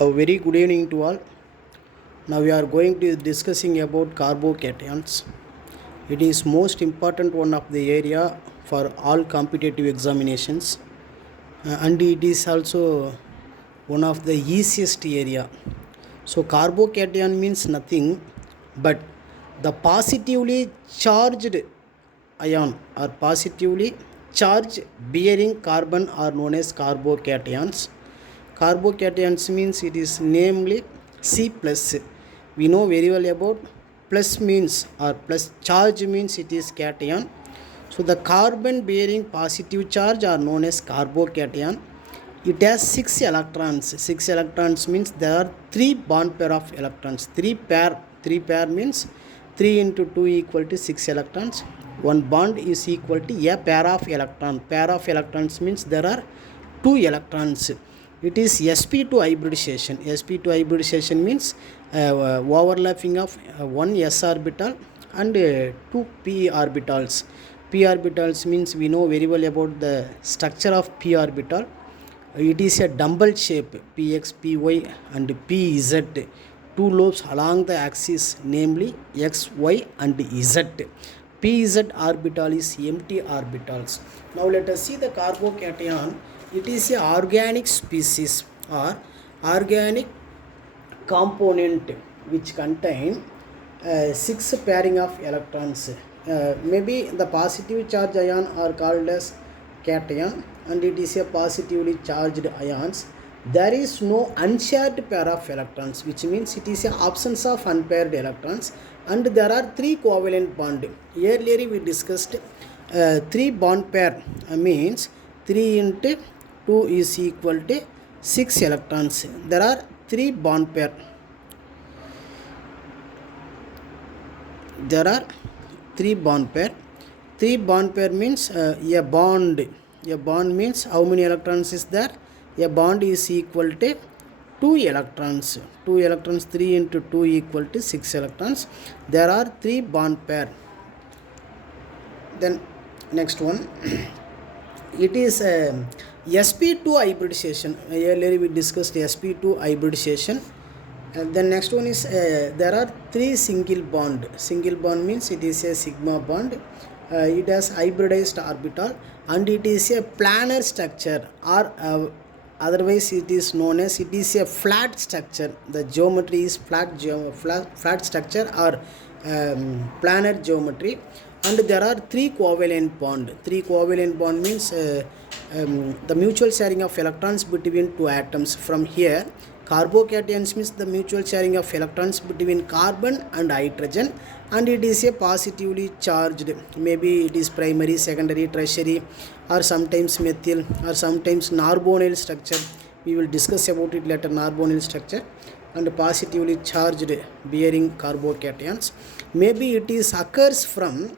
A very good evening to all. Now we are going to discussing about carbocations. It is most important one of the area for all competitive examinations, and it is also one of the easiest area. So carbocation means nothing but the positively charged ion or positively charged bearing carbon are known as carbocations. Carbocations means it is namely C plus. We know very well about plus means or plus charge means it is cation. So the carbon bearing positive charge are known as carbocation. It has 6 electrons. 6 electrons means there are 3 bond pair of electrons. 3 pair means 3 into 2 equal to 6 electrons. One bond is equal to a pair of electron. Pair of electrons means there are 2 electrons. It is sp2 hybridization. sp2 hybridization means overlapping of one s orbital and 2 p orbitals. P orbitals means we know very well about the structure of p orbital. It is a dumbbell shape, px, py and pz, two lobes along the axis, namely x, y and z. Pz orbital is empty orbitals. Now let us see the carbocation. It is a organic species or organic component which contain 6 pairing of electrons. Maybe the positive charge ion are called as cation, and it is a positively charged ions. There is no unshared pair of electrons, which means it is a absence of unpaired electrons, and there are 3 covalent bond. Earlier we discussed 3 bond pair means 3 into 2 is equal to 6 electrons. There are 3 bond pair. There are 3 bond pair. 3 bond pair means a bond. A bond means how many electrons is there? A bond is equal to 2 electrons. 2 electrons, 3 into 2 equal to 6 electrons. There are 3 bond pair. Then next one. It is sp2 hybridization. Earlier we discussed sp2 hybridization. And then next one is there are 3 single bond. Single bond means it is a sigma bond. It has hybridized orbital and it is a planar structure, or otherwise it is known as it is a flat structure. The geometry is flat structure or planar geometry, and there are 3 covalent bond. 3 covalent bond means the mutual sharing of electrons between 2 atoms. From here, carbocations means the mutual sharing of electrons between carbon and hydrogen, and it is a positively charged. Maybe it is primary, secondary, tertiary, or sometimes methyl, or sometimes carbonyl structure. We will discuss about it later, carbonyl structure, and positively charged bearing carbocations. Maybe it is occurs from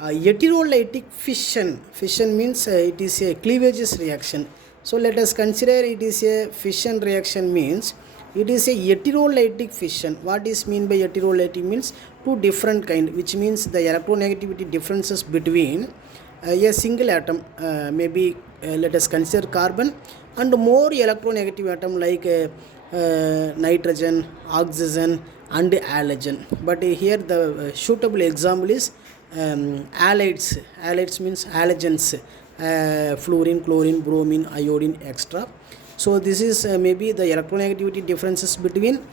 heterolytic fission. Fission means it is a cleavages reaction. So let us consider it is a fission reaction means it is a heterolytic fission. What is mean by heterolytic means 2 different kind, which means the electronegativity differences between a single atom, maybe let us consider carbon, and more electronegative atom like nitrogen, oxygen and halogen. But here the suitable example is halides. Halides means halogens, fluorine, chlorine, bromine, iodine, etc. So this is maybe the electronegativity differences between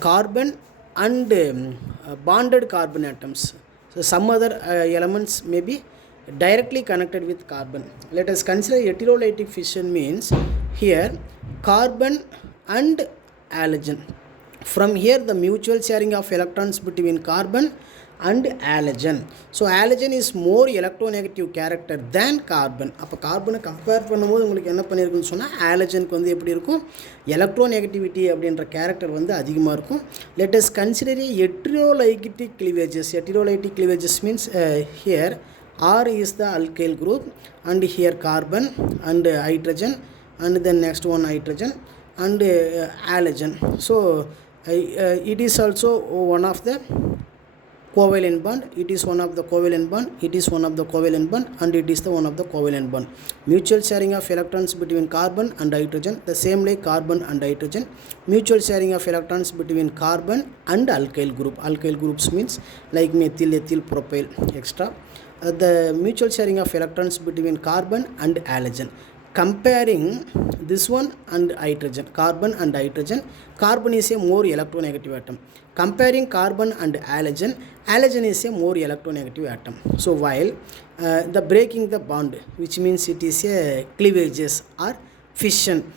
carbon and bonded carbon atoms. So some other elements may be directly connected with carbon. Let us consider heterolytic fission means here carbon and halogen. From here the mutual sharing of electrons between carbon and halogen. So halogen is more electronegative character than carbon. அப்போ கார்பனை compare பண்ணும்போது உங்களுக்கு என்ன பண்ணியிருக்குன்னு சொன்னால் ஹாலஜனுக்கு வந்து எப்படி இருக்கும், electronegativity அப்படின்ற கேரக்டர் வந்து அதிகமாக இருக்கும். Let us consider heterolytic cleavages. Heterolytic cleavages means here R is the alkyl group, and here carbon and hydrogen, and then next one hydrogen and halogen. So it is also one of the covalent bond, it is one of the covalent bond, it is one of the covalent bond, and it is the one of the covalent bond. Mutual sharing of electrons between carbon and hydrogen, the same like carbon and hydrogen. Mutual sharing of electrons between carbon and alkyl group. Alkyl groups means like methyl, ethyl, propyl, etc. The mutual sharing of electrons between carbon and halogen. Comparing this one and hydrogen, carbon and hydrogen, carbon is a more electronegative atom. Comparing carbon and halogen, halogen is a more electronegative atom. So while the breaking the bond, which means it is a cleavages or fission,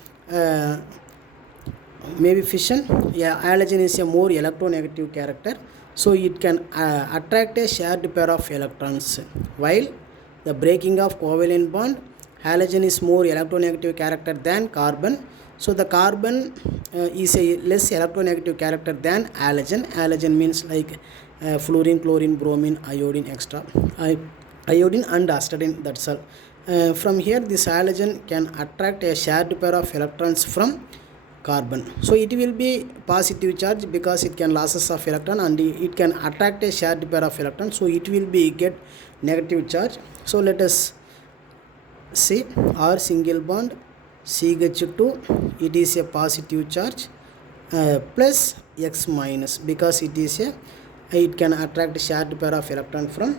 maybe fission, yeah, halogen is a more electronegative character, so it can attract a shared pair of electrons, while the breaking of covalent bond, halogen is more electronegative character than carbon, so the carbon is a less electronegative character than halogen. Halogen means like fluorine, chlorine, bromine, iodine, extra iodine and acetylene, that's all. From here this halogen can attract a shared pair of electrons from carbon, so it will be positive charge because it can losses of electron, and it can attract a shared pair of electrons, so it will be get negative charge. So let us see R single bond CH2, it is a positive charge, plus X minus, because it can attract shared pair of electron from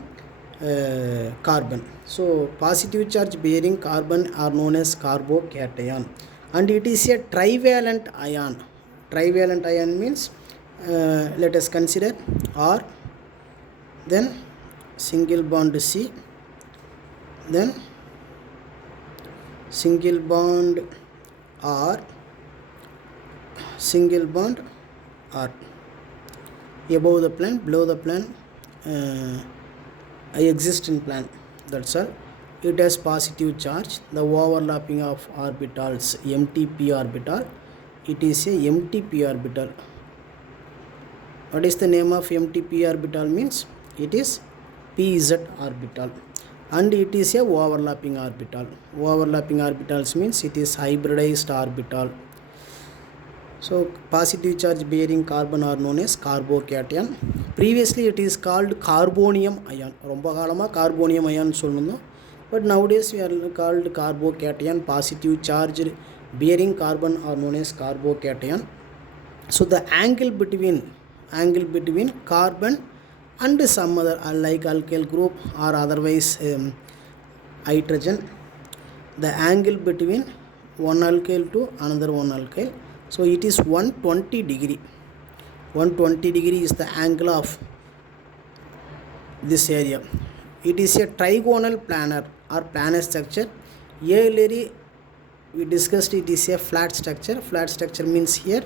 carbon. So positive charge bearing carbon are known as carbocation, and it is a trivalent ion. Trivalent ion means let us consider R, then single bond C, then single bond R, single bond R, above the plane, below the plane, I exist in plane, that's all. It has positive charge. The overlapping of orbitals, empty p orbital, it is a empty p orbital. What is the name of empty p orbital? Means it is pz orbital, and it is a overlapping orbital. Overlapping orbitals means it is hybridized orbital. So positive charge bearing carbon are known as carbocation. Previously it is called carbonium ion. ரொம்ப காலமா carbonium ion சொல்லணும், but nowadays we are called carbocation. Positive charge bearing carbon are known as carbocation. So the angle between carbon and some other like alkyl group or otherwise hydrogen, the angle between one alkyl to another one alkyl, so it is 120 degree. 120 degree is the angle of this area. It is a trigonal planar or planar structure. Earlier we discussed it is a flat structure. Flat structure means here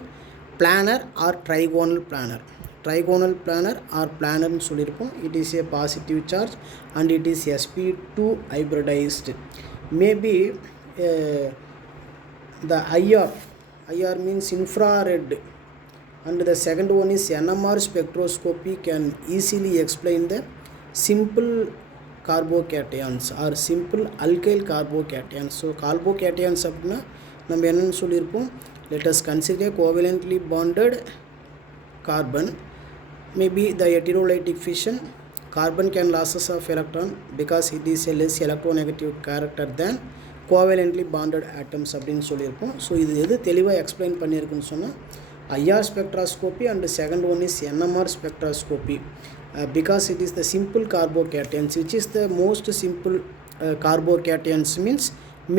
planar or trigonal planar. Trigonal planar or planar nu sollirupom. It is a positive charge and it is sp2 hybridized. Maybe the IR means infrared, and the second one is NMR spectroscopy can easily explain the simple carbocations or simple alkyl carbocations. So carbocations அப்படினா நம்ம என்னன்னு சொல்லிருப்போம், let us consider covalently bonded carbon, maybe the heterolytic fission, carbon can losses of electron because it is a less electronegative character than covalently bonded atoms அப்படின்னு சொல்லியிருப்போம். So இது எது தெளிவாக explain பண்ணியிருக்குன்னு சொன்னால் IR spectroscopy and the second one is NMR spectroscopy, because it is the simple carbocations. Which is the most simple carbocations means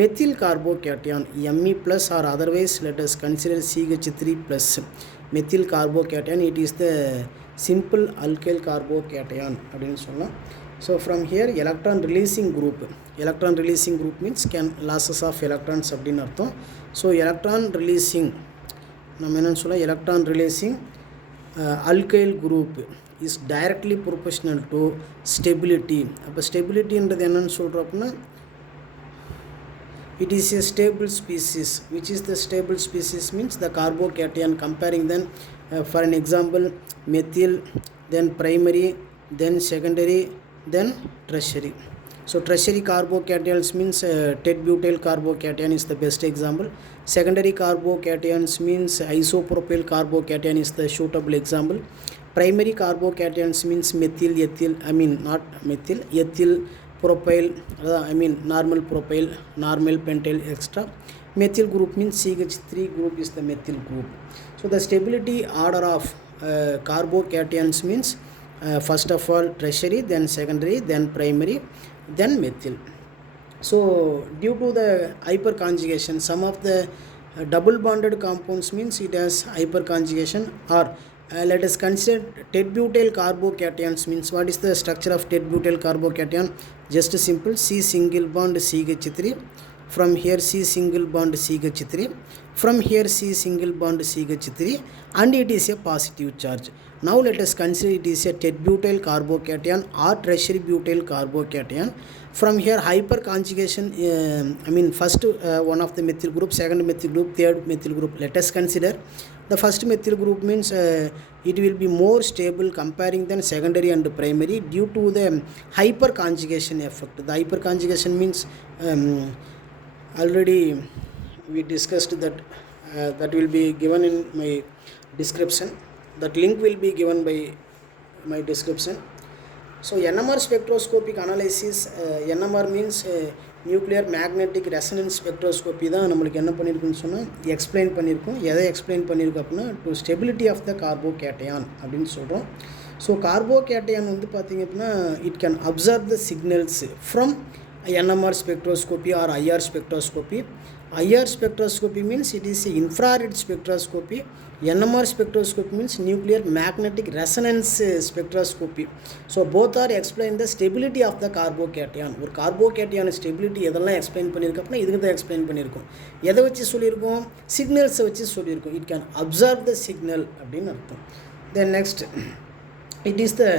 methyl carbocation, Me plus, or otherwise let us consider CH3 plus. Methyl carbocation, it is the simple alkyl carbocation அப்படின்னு சொல்லலாம். So from here electron releasing group means can losses of electrons அப்படின்னு அர்த்தம். So electron releasing நம்ம என்னன்னு சொல்ல, electron releasing alkyl group is directly proportional to stability. அப்போ ஸ்டெபிலிட்டின்றது என்னன்னு சொல்கிறோம் அப்படின்னா, it is a stable species. Which is the stable species means the carbocation. Comparing then for an example methyl, then primary, then secondary, then tertiary. So tertiary carbocations means tet-butyl carbocation is the best example. Secondary carbocations means isopropyl carbocation is the suitable example. Primary carbocations means methyl, ethyl, not methyl, ethyl, propyl, normal propyl, normal pentyl, etc. Methyl group means CH3 group is the methyl group. So the stability order of carbocations means first of all tertiary, then secondary, then primary, then methyl. So due to the hyperconjugation, some of the double bonded compounds means it has hyperconjugation, or let us consider tet-butyl carbocations means what is the structure of tet-butyl carbocation? Just simple, C single bond CH3, from here C single bond CH3, from here C single bond CH3, and it is a positive charge. Now let us consider it is a tet-butyl carbocation or tertiary butyl carbocation. From here hyperconjugation, first one of the methyl group, second methyl group, third methyl group. Let us consider the first methyl group means it will be more stable comparing than secondary and primary due to the hyperconjugation effect. The hyperconjugation means already we discussed that, that will be given in my description. That link will be given by my description. So NMR spectroscopic analysis, NMR means nuclear magnetic resonance spectroscopy தான் நம்மளுக்கு என்ன பண்ணியிருக்குன்னு சொன்னால் explain பண்ணியிருக்கோம். எதை explain பண்ணியிருக்கோம் அப்படின்னா due stability of the carbocation அப்படின்னு சொல்கிறோம். ஸோ கார்போகேட்டையான் வந்து பார்த்திங்க அப்படின்னா it can observe the signals from NMR spectroscopy or IR spectroscopy. IR spectroscopy means it is infrared spectroscopy. NMR spectroscopy means nuclear magnetic resonance spectroscopy. So both are explain the stability of the carbocation. ஒரு கார்போகேட்டையான stability எதெல்லாம் explain பண்ணியிருக்கோம் அப்படின்னா இதுக்கு தான் explain பண்ணியிருக்கோம். எதை வச்சு சொல்லியிருக்கோம்? சிக்னல்ஸை வச்சு சொல்லியிருக்கோம். It can observe the signal அப்படின்னு அர்த்தம். Then next it is the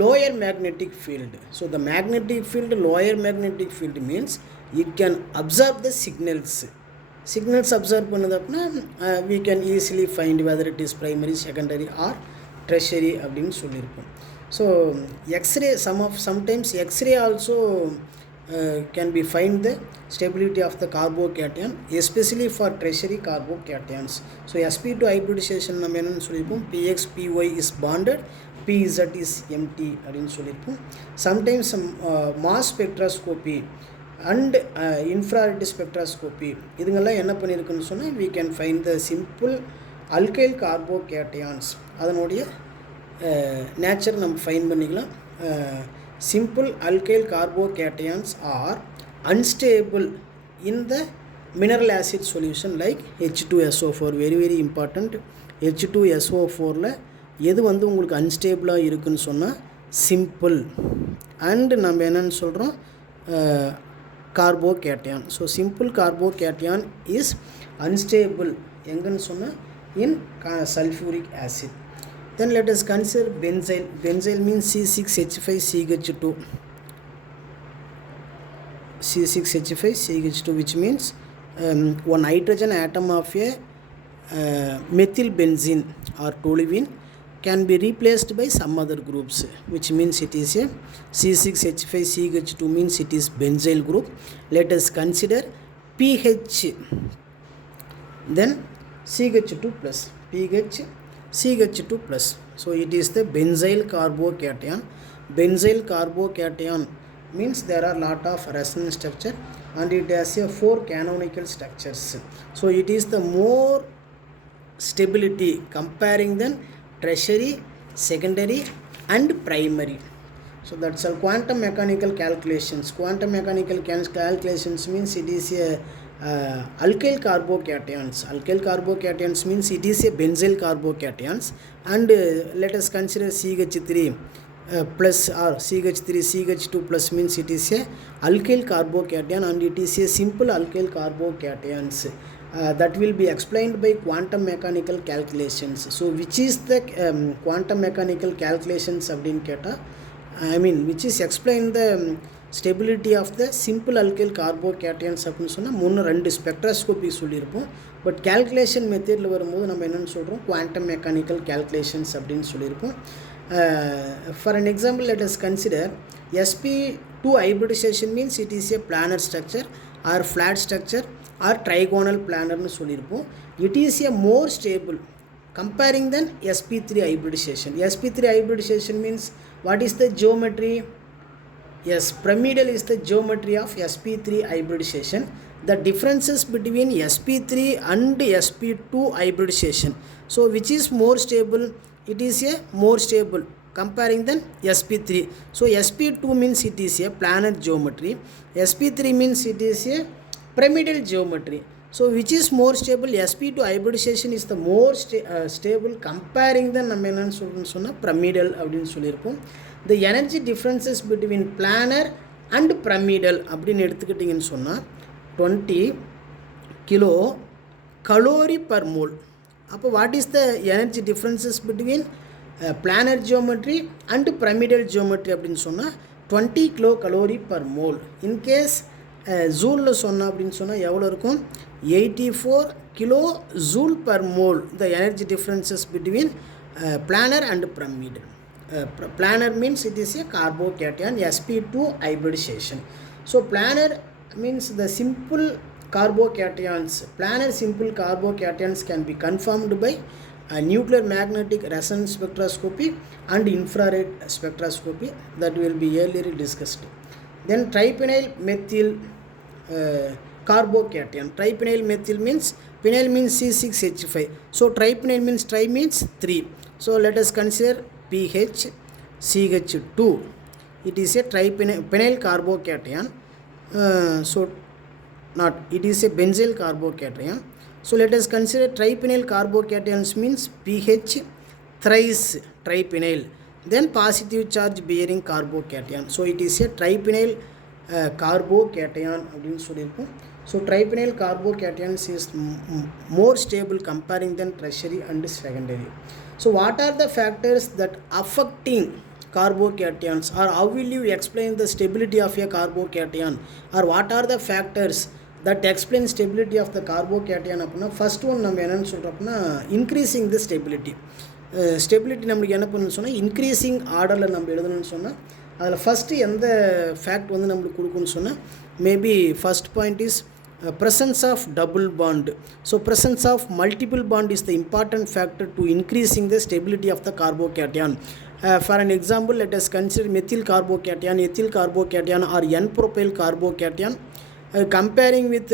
lower magnetic field. So the magnetic field, lower magnetic field means it can observe the signals. Signals observe பண்ணது அப்படின்னா we can easily find whether it is primary, secondary or tertiary அப்படின்னு சொல்லியிருப்போம். So X-ray, sometimes X-ray also can be find the stability of the carbocation, especially for tertiary carbocations. So sp2 hybridization நம்ம என்னன்னு சொல்லியிருப்போம், px py is bonded, pz is empty அப்படின்னு சொல்லியிருப்போம். Sometimes mass spectroscopy and infrared spectroscopy இதுங்கெல்லாம் என்ன பண்ணியிருக்குன்னு சொன்னால் we can find the simple alkyl carbocations. அதனுடைய nature நம்ம ஃபைன் பண்ணிக்கலாம். Simple alkyl carbocations are unstable in the mineral acid solution like H2SO4. very very important. H2SO4ல எது வந்து உங்களுக்கு அன்ஸ்டேபிளாக இருக்குன்னு சொன்னால் சிம்பிள் அண்ட் நம்ம என்னன்னு சொல்கிறோம் carbocation. So simple carbocation is unstable எங்கன்னு சொன்னால் in sulphuric acid. Then let us consider benzyl. Benzyl means C6H5CH2. C6H5CH2 which means one hydrogen atom of a methyl benzene or toluene can be replaced by some other groups, which means it is a C6H5CH2 means it is benzyl group. Let us consider pH, then CH2 plus, pH CH2 plus. So it is the benzyl carbocation. Benzyl carbocation means there are lot of resonance structure and it has a 4 canonical structures. So it is the more stability comparing than tertiary, secondary and primary. So that's all quantum mechanical calculations. Quantum mechanical calculations means it is a alkyl carbocations. Alkyl carbocations means it is a benzyl carbocations and let us consider CH3 plus or CH2 plus means it is a alkyl carbocation and it is a simple alkyl carbocations. That will be explained by quantum mechanical calculations. So which is the quantum mechanical calculations அப்படின்னு கேட்டால் which is explain the stability of the simple alkyl carbocations அப்படின்னு சொன்னால் முன்ன 2 spectroscopy சொல்லியிருப்போம். But calculation மெத்தடில் வரும்போது நம்ம என்னென்னு சொல்கிறோம், குவாண்டம் மெக்கானிக்கல் கேல்குலேஷன்ஸ் அப்படின்னு சொல்லியிருப்போம். For an example let us consider sp2 2 hybridization means it is a planar structure or flat structure or trigonal planar nu sollirupom. It is a more stable comparing than sp3 hybridization. Sp3 hybridization means what is the geometry? Yes, pyramidal is the geometry of sp3 hybridization. The differences between sp3 and sp2 hybridization, so which is more stable? It is a more stable comparing than sp3. So sp2 means it is a planar geometry, sp3 means it is a pyramidal geometry. So which is more stable? sp2 hybridization is the more stable comparing than நம்ம என்ன சொன்னா pyramidal அப்படினு சொல்லிருப்போம். The energy differences between planar and pyramidal அப்படினு எடுத்துக்கிட்டீங்கன்னு சொன்னா 20 kilo calorie per mole. அப்போ what is the energy differences between planar geometry and pyramidal geometry அப்படினு சொன்னா 20 kilocalorie per mole. In case ஜூலில் சொன்னா அப்படின்னு சொன்னால் எவ்வளோ இருக்கும்? 84 kilo joule per mole. The energy differences between planar and pyramidal. Planar means it is a carbocation sp2 hybridization. So planar means the simple carbocations. Planar simple carbocations can be confirmed by nuclear magnetic resonance spectroscopy and infrared spectroscopy that will be earlier discussed. Then triphenyl methyl carbocation. Triphenyl methyl means phenyl means C6H5. So triphenyl means tri means 3. So let us consider pH CH2. It is a triphenyl carbocation. So not, it is a benzyl carbocation. So let us consider triphenyl carbocations means pH thrice triphenyl, then positive charge bearing carbocation. So it is a triphenyl carbocation அப்படினு சொல்லிருப்போம். So triphenyl carbocations is more stable comparing than tertiary and secondary. So what are the factors that affecting carbocations, or how will you explain the stability of a carbocation, or what are the factors that explain stability of the carbocation அப்படினா first one நம்ம என்னன்னு சொல்றோம்னா increasing the stability. Stability நம்மளுக்கு என்ன பண்ணணும்னு சொன்னால் increasing ஆர்டரில் நம்ம எழுதணும்னு சொன்னால் அதில் ஃபஸ்ட்டு எந்த ஃபேக்ட் வந்து நம்மளுக்கு கொடுக்குன்னு சொன்னால் maybe first point is presence of double bond. So presence of multiple bond is the important factor to increasing the stability of the carbocation. For an example, let us consider methyl carbocation, ethyl carbocation or n-propyl carbocation comparing with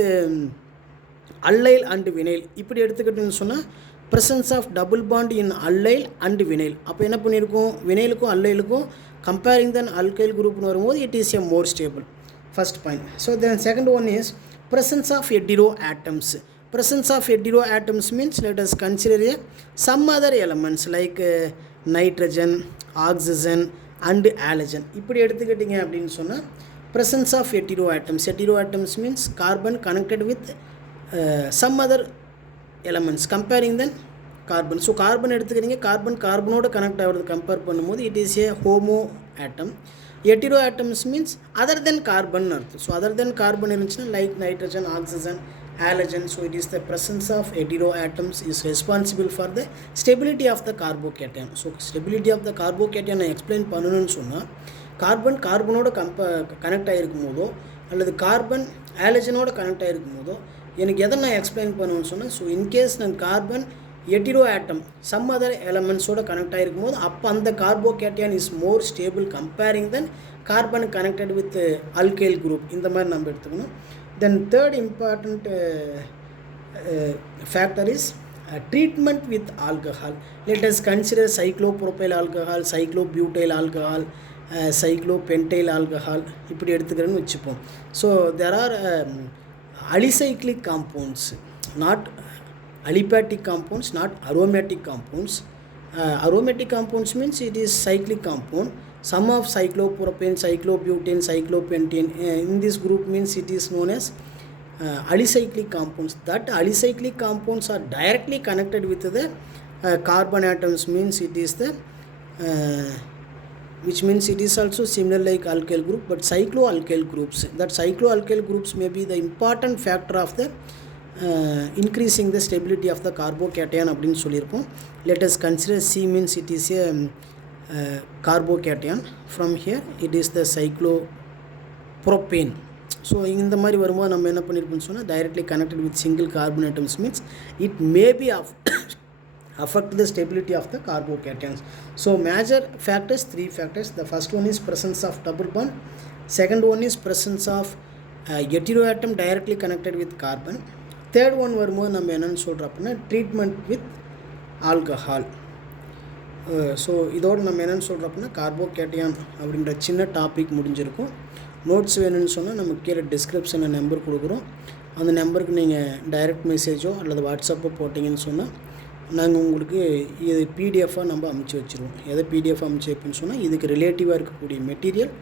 allyl and vinyl. இப்படி எடுத்துக்கிட்டோம்னு சொன்னால் presence of double bond in allyl and vinyl. அப்போ என்ன பண்ணியிருக்கோம்? வினைலுக்கும் அல்லைலுக்கும் comparing than alkyl groupனு வரும்போது it is a more stable. First point. So then second one is presence of hetero atoms. Presence of hetero atoms means let us consider some other elements like nitrogen, oxygen and halogen. இப்படி எடுத்துக்கிட்டீங்க அப்படின்னு சொன்னால் presence of hetero atoms. Hetero atoms means carbon connected with some other elements comparing than carbon. So carbon எடுத்துக்கிறீங்க, carbon கார்பனோட connect ஆகிறது compare பண்ணும்போது it is a homo atom. Hetero atoms means other than carbon அர்த்தம். So other than carbon இருந்துச்சுன்னா like nitrogen, oxygen, halogen. So it is the presence of hetero atoms is responsible for the stability of the carbocation. So stability of the carbocation நான் explain பண்ணணும்னு சொன்னால் carbon கார்பனோட connect ஆகிருக்கும் போதோ அல்லது carbon ஹாலஜனோட connect ஆகிருக்கும் போதோ எனக்கு எதை நான் எக்ஸ்பிளைன் பண்ணணும்னு சொன்னால் ஸோ இன்கேஸ் நான் carbon hetero atom some other elements ஓட கனெக்ட் ஆகிருக்கும் போது அப்போ அந்த carbocation is more stable comparing than carbon connected with alkyl group. இந்த மாதிரி நம்ம எடுத்துக்கணும். Then third important factor is treatment with alcohol. Let us consider cyclopropyl alcohol, cyclobutyl alcohol, cyclopentyl alcohol. இப்படி எடுத்துக்கிறேன்னு வச்சுப்போம். So there are alicyclic compounds, not aliphatic compounds, not aromatic compounds. Aromatic compounds means it is cyclic compound. Some of cyclopropane, cyclobutane, cyclopentane in this group means it is known as alicyclic compounds. That alicyclic compounds are directly connected with the carbon atoms means it is the which means it is also similar like alkyl group but cycloalkyl groups. That cycloalkyl groups may be the important factor of the increasing the stability of the carbocation அப்படின்னு சொல்லியிருப்போம். Let us consider C means it is a carbocation. From here it is the propane. So இந்த மாதிரி வரும்போது நம்ம என்ன பண்ணியிருப்போம்னு சொன்னால் directly connected with single carbon atoms means it may be affect the stability of the carbocations. So major factors, three factors. The first one is presence of double bond, second one is presence of heteroatom directly connected with carbon, third one வரும்போது நம்ம என்னன்னு சொல்கிறோம் அப்படின்னா treatment with alcohol. So இதோடு நம்ம என்னென்னு சொல்கிறோம் அப்படின்னா கார்போகேட்டியான் அப்படின்ற சின்ன டாபிக் முடிஞ்சிருக்கும். நோட்ஸ் வேணும்னு சொன்னால் நம்ம கீழே டிஸ்கிரிப்ஷனில் நம்பர் கொடுக்குறோம். அந்த நம்பருக்கு நீங்கள் டைரக்ட் மெசேஜோ அல்லது வாட்ஸ்அப்போ போட்டிங்கன்னு சொன்னால் நாங்கள் உங்களுக்கு இது பிடிஎஃபாக நம்ம அமுச்சு வச்சுருவோம். எதை பிடிஎஃப் அமுச்சு வைப்போம்னு சொன்னால் இதுக்கு ரிலேட்டிவாக இருக்கக்கூடிய மெட்டீரியல்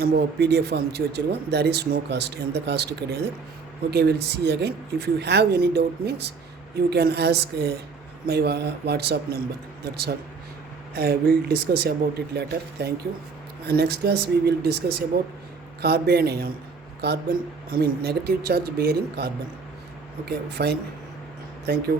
நம்ம பிடிஎஃப் அமுச்சு வச்சுருவோம். தேர் இஸ் நோ காஸ்ட், எந்த காஸ்ட்டு கிடையாது. Okay, will see again. If you have any doubt means you can ask my WhatsApp number. That's all. We'll discuss about it later. Thank you. Next class we will discuss about carbon ion. Negative charge bearing carbon. Okay, fine. Thank you.